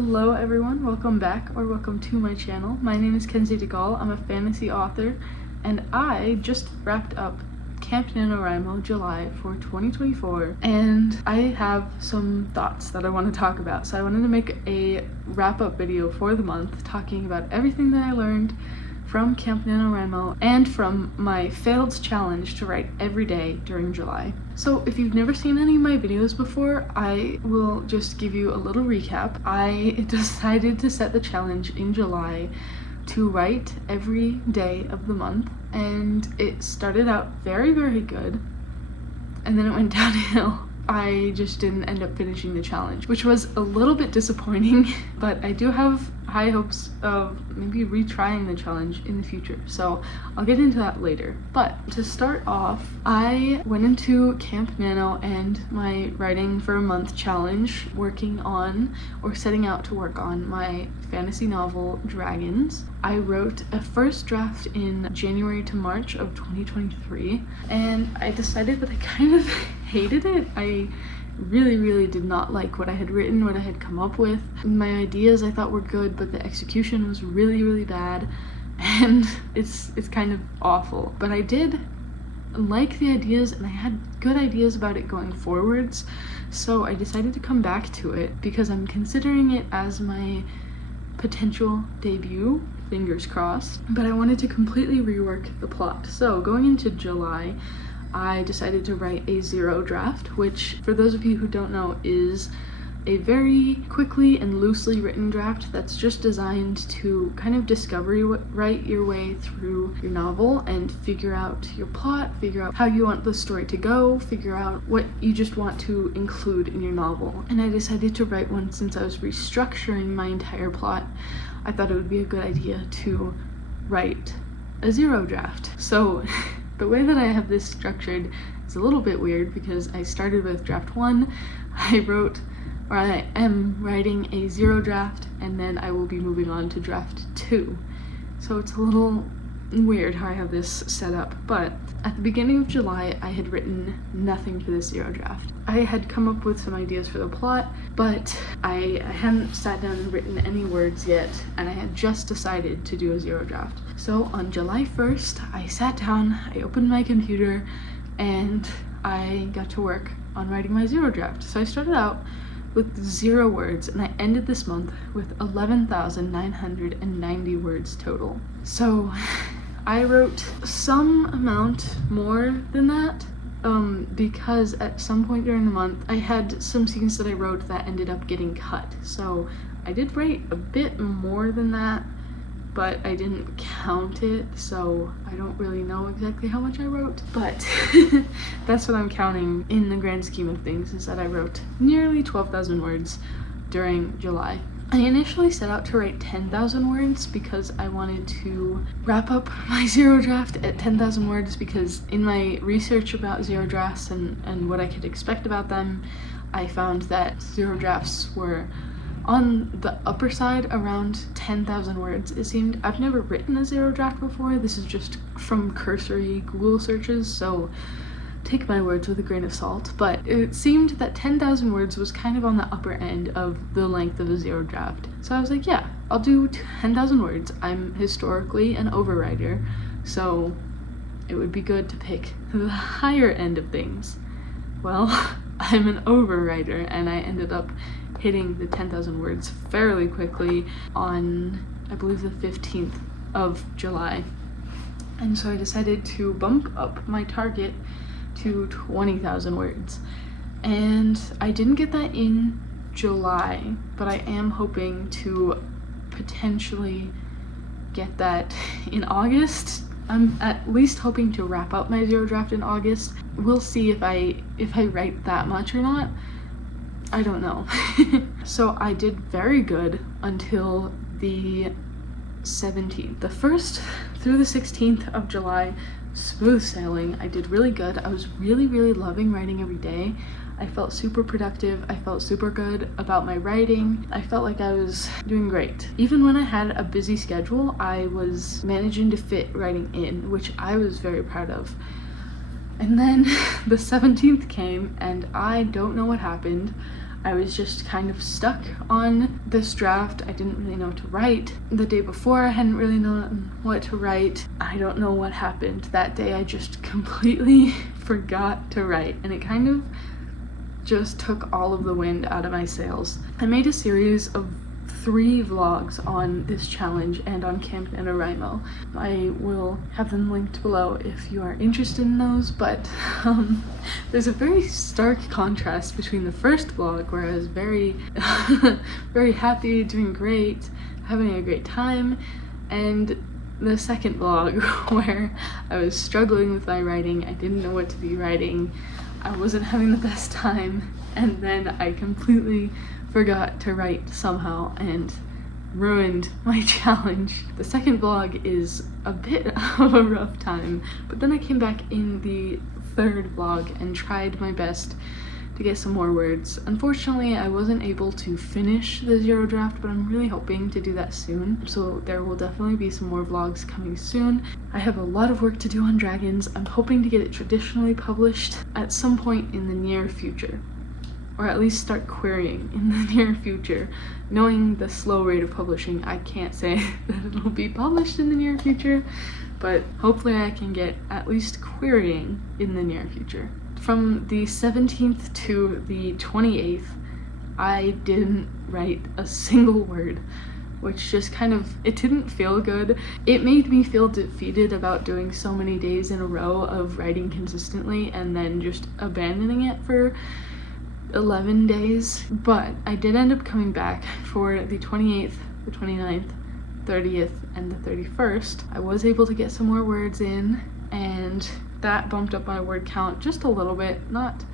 Hello everyone, welcome back or welcome to my channel. My name is Kenzie DeGaulle. I'm a fantasy author and I just wrapped up Camp NaNoWriMo July for 2024 and I have some thoughts that I want to talk about. So I wanted to make a wrap-up video for the month talking about everything that I learned from Camp NaNoWriMo and from my failed challenge to write every day during July. So if you've never seen any of my videos before, I will just give you a little recap. I decided to set the challenge in July to write every day of the month, and it started out very good, and then it went downhill. I just didn't end up finishing the challenge, which was a little bit disappointing, but I do have high hopes of maybe retrying the challenge in the future, so I'll get into that later. But to start off, I went into Camp Nano and my writing for a month challenge, working on or setting out to work on my fantasy novel Dragons. I wrote a first draft in January to March of 2023, and I decided that I kind of hated it. I really did not like what I had written, what I had come up with. My ideas I thought were good, but the execution was really bad, and it's kind of awful. But I did like the ideas, and I had good ideas about it going forwards, so I decided to come back to it because I'm considering it as my potential debut, fingers crossed, but I wanted to completely rework the plot. So going into July, I decided to write a zero draft, which, for those of you who don't know, is a very quickly and loosely written draft that's just designed to kind of write your way through your novel and figure out your plot, figure out how you want the story to go, figure out what you just want to include in your novel. And I decided to write one since I was restructuring my entire plot. I thought it would be a good idea to write a zero draft. So the way that I have this structured is a little bit weird because I started with draft 1, I am writing a zero draft, and then I will be moving on to draft 2. So it's a little weird how I have this set up, but at the beginning of July I had written nothing for this zero draft. I had come up with some ideas for the plot, but I hadn't sat down and written any words yet, and I had just decided to do a zero draft. So on July 1st, I sat down, I opened my computer, and I got to work on writing my zero draft. So I started out with 0 words, and I ended this month with 11,990 words total. So I wrote some amount more than that, because at some point during the month I had some scenes that I wrote that ended up getting cut. So I did write a bit more than that, but I didn't count it, so I don't really know exactly how much I wrote, but that's what I'm counting in the grand scheme of things, is that I wrote nearly 12,000 words during July. I initially set out to write 10,000 words because I wanted to wrap up my zero draft at 10,000 words, because in my research about zero drafts and what I could expect about them, I found that zero drafts were on the upper side around 10,000 words, it seemed. I've never written a zero draft before. This is just from cursory Google searches, so take my words with a grain of salt, but it seemed that 10,000 words was kind of on the upper end of the length of a zero draft. So I was like, yeah, I'll do 10,000 words. I'm historically an overwriter, so it would be good to pick the higher end of things. Well, I'm an overwriter, and I ended up hitting the 10,000 words fairly quickly on, I believe, the 15th of July. And so I decided to bump up my target to 20,000 words. And I didn't get that in July, but I am hoping to potentially get that in August. I'm at least hoping to wrap up my zero draft in August. We'll see if I write that much or not. I don't know. So I did very good until the 17th. The 1st through the 16th of July, smooth sailing. I did really good. I was really loving writing every day. I felt super productive. I felt super good about my writing. I felt like I was doing great. Even when I had a busy schedule, I was managing to fit writing in, which I was very proud of. And then the 17th came, and I don't know what happened. I was just kind of stuck on this draft. I didn't really know what to write. The day before, I hadn't really known what to write. I don't know what happened. That day, I just completely forgot to write, and it kind of just took all of the wind out of my sails. I made a series of 3 vlogs on this challenge and on Camp NaNoWriMo. I will have them linked below if you are interested in those, but there's a very stark contrast between the first vlog, where I was very very happy, doing great, having a great time, and the second vlog where I was struggling with my writing. I didn't know what to be writing, I wasn't having the best time, and then I completely forgot to write somehow and ruined my challenge. The second vlog is a bit of a rough time, but then I came back in the third vlog and tried my best to get some more words. Unfortunately, I wasn't able to finish the 0 draft, but I'm really hoping to do that soon, so there will definitely be some more vlogs coming soon. I have a lot of work to do on dragons. I'm hoping to get it traditionally published at some point in the near future, or at least start querying in the near future. Knowing the slow rate of publishing, I can't say that it'll be published in the near future, but hopefully I can get at least querying in the near future. From the 17th to the 28th, I didn't write a single word, which just kind of, it didn't feel good. It made me feel defeated about doing so many days in a row of writing consistently and then just abandoning it for 11 days, but I did end up coming back for the 28th, the 29th, 30th, and the 31st. I was able to get some more words in, and that bumped up my word count just a little bit. Not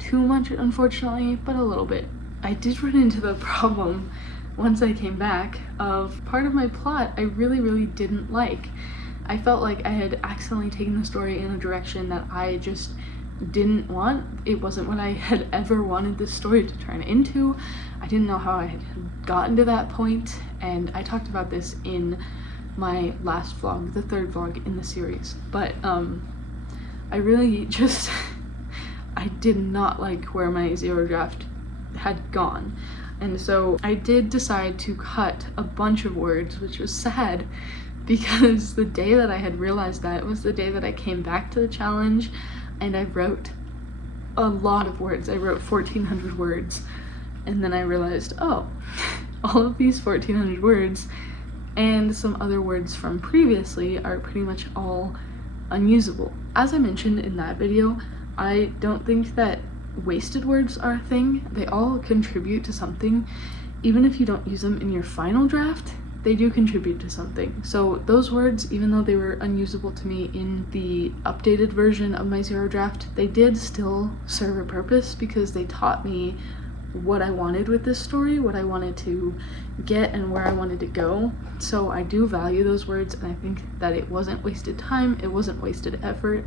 too much, unfortunately, but a little bit. I did run into the problem once I came back of part of my plot I really didn't like. I felt like I had accidentally taken the story in a direction that I just didn't want. It wasn't what I had ever wanted this story to turn into. I didn't know how I had gotten to that point, and I talked about this in my last vlog, the 3rd vlog in the series. But I really just I did not like where my 0 draft had gone, and so I did decide to cut a bunch of words, which was sad because the day that I had realized that was the day that I came back to the challenge. And I wrote a lot of words. I wrote 1,400 words. And then I realized, oh, all of these 1,400 words and some other words from previously are pretty much all unusable. As I mentioned in that video, I don't think that wasted words are a thing. They all contribute to something. Even if you don't use them in your final draft, they do contribute to something. So those words, even though they were unusable to me in the updated version of my 0 draft, they did still serve a purpose because they taught me what I wanted with this story, what I wanted to get, and where I wanted to go. So I do value those words, and I think that it wasn't wasted time, it wasn't wasted effort,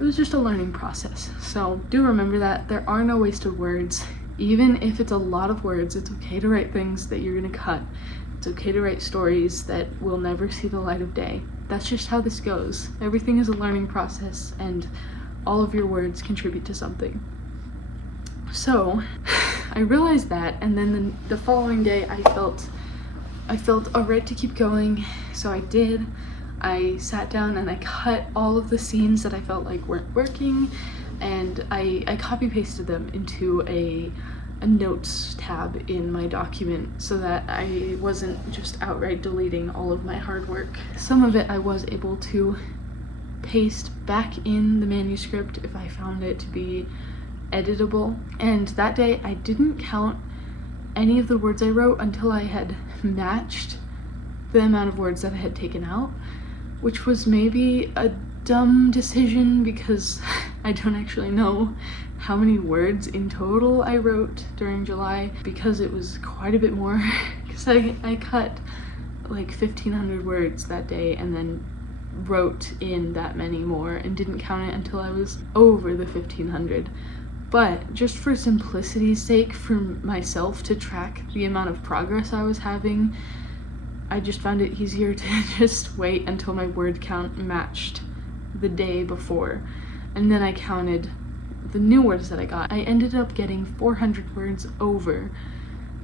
it was just a learning process. So do remember that there are no wasted words. Even if it's a lot of words, it's okay to write things that you're gonna cut. It's okay to write stories that will never see the light of day. That's just how this goes. Everything is a learning process, and all of your words contribute to something. So I realized that, and then the following day I felt a right to keep going, so I did. I sat down and I cut all of the scenes that I felt like weren't working, and I copy pasted them into a notes tab in my document so that I wasn't just outright deleting all of my hard work. Some of it I was able to paste back in the manuscript if I found it to be editable, and that day I didn't count any of the words I wrote until I had matched the amount of words that I had taken out, which was maybe a dumb decision because I don't actually know how many words in total I wrote during July, because it was quite a bit more, because I cut like 1,500 words that day and then wrote in that many more and didn't count it until I was over the 1,500. But just for simplicity's sake, for myself to track the amount of progress I was having, I just found it easier to just wait until my word count matched the day before, and then I counted the new words that I got. I ended up getting 400 words over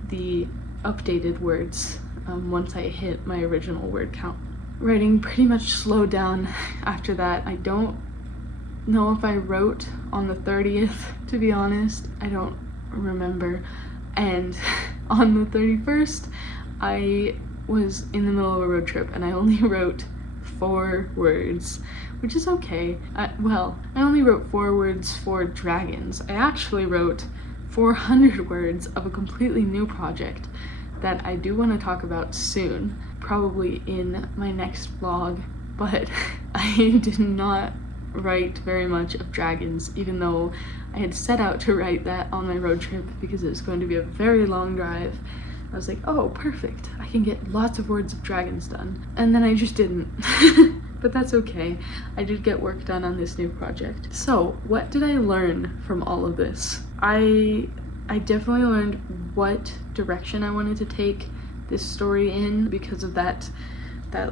the updated words once I hit my original word count. Writing pretty much slowed down after that. I don't know if I wrote on the 30th, to be honest. I don't remember. And on the 31st, I was in the middle of a road trip and I only wrote 4 words, which is okay. I only wrote 4 words for dragons. I actually wrote 400 words of a completely new project that I do want to talk about soon, probably in my next vlog, but I did not write very much of dragons, even though I had set out to write that on my road trip because it was going to be a very long drive. I was like, oh, perfect, I can get lots of words of dragons done. And then I just didn't. But that's okay. I did get work done on this new project. So what did I learn from all of this? I definitely learned what direction I wanted to take this story in because of that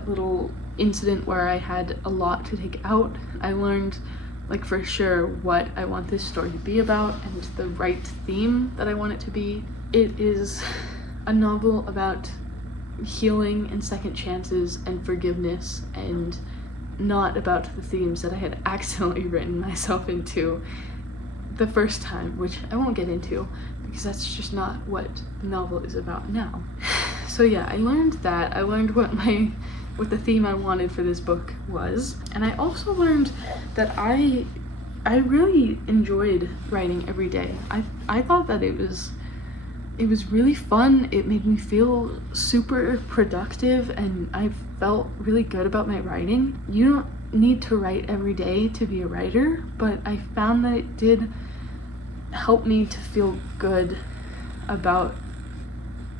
little incident where I had a lot to take out. I learned, like, for sure what I want this story to be about and the right theme that I want it to be. It is a novel about healing and second chances and forgiveness, and not about the themes that I had accidentally written myself into the first time, which I won't get into because that's just not what the novel is about now. So yeah, I learned that. I learned what the theme I wanted for this book was, and I also learned that I really enjoyed writing every day. I thought that it was really fun. It made me feel super productive and I felt really good about my writing. You don't need to write every day to be a writer, but I found that it did help me to feel good about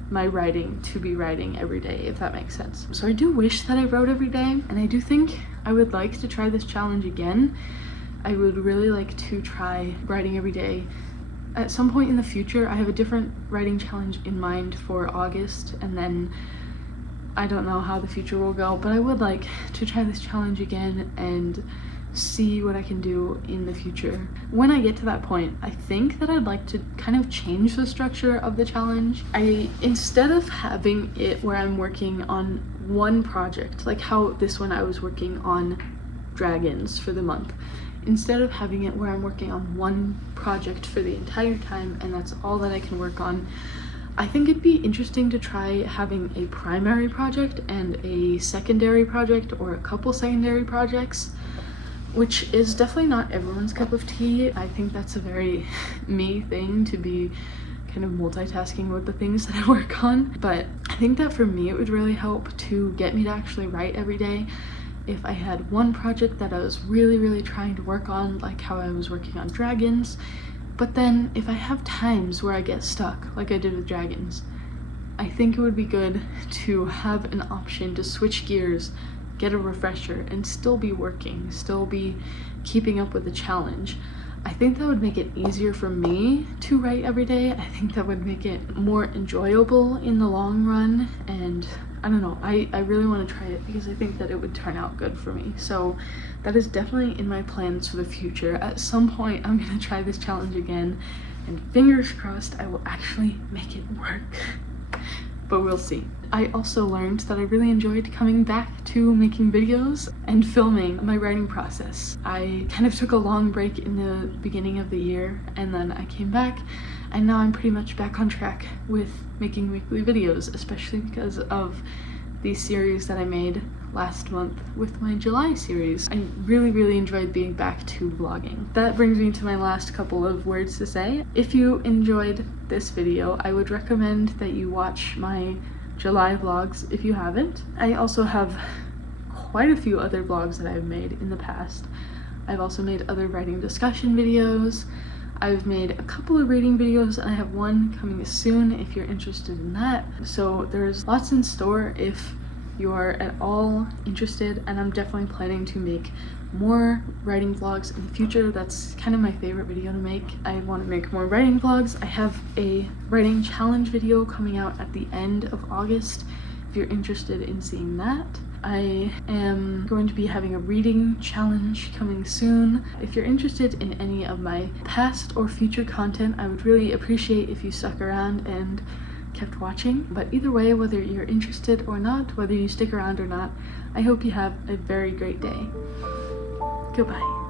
my writing, to be writing every day, if that makes sense. So I do wish that I wrote every day, and I do think I would like to try this challenge again. I would really like to try writing every day. At some point in the future, I have a different writing challenge in mind for August, and then I don't know how the future will go, but I would like to try this challenge again and see what I can do in the future. When I get to that point, I think that I'd like to kind of change the structure of the challenge. Instead of having it where I'm working on one project, like how this one I was working on dragons for the month, instead of having it where I'm working on one project for the entire time and that's all that I can work on, I think it'd be interesting to try having a primary project and a secondary project, or a couple secondary projects, which is definitely not everyone's cup of tea. I think that's a very me thing, to be kind of multitasking with the things that I work on. But I think that for me, it would really help to get me to actually write every day if I had one project that I was really, really trying to work on, like how I was working on dragons. But then if I have times where I get stuck, like I did with dragons, I think it would be good to have an option to switch gears, get a refresher, and still be working, still be keeping up with the challenge. I think that would make it easier for me to write every day. I think that would make it more enjoyable in the long run, and I don't know, I really want to try it because I think that it would turn out good for me. So that is definitely in my plans for the future. At some point I'm gonna try this challenge again, and fingers crossed I will actually make it work. But we'll see. I also learned that I really enjoyed coming back to making videos and filming my writing process. I kind of took a long break in the beginning of the year, and then I came back, and now I'm pretty much back on track with making weekly videos, especially because of the series that I made last month with my July series. I really, really enjoyed being back to vlogging. That brings me to my last couple of words to say. If you enjoyed this video, I would recommend that you watch my July vlogs if you haven't. I also have quite a few other vlogs that I've made in the past. I've also made other writing discussion videos. I've made a couple of reading videos, and I have one coming soon if you're interested in that. So there's lots in store if you are at all interested, and I'm definitely planning to make more writing vlogs in the future. That's kind of my favorite video to make. I want to make more writing vlogs. I have a writing challenge video coming out at the end of August. If if you're interested in seeing that. I am going to be having a reading challenge coming soon. If you're interested in any of my past or future content, I would really appreciate if you stuck around and kept watching. But either way, whether you're interested or not, whether you stick around or not, I hope you have a very great day. Goodbye.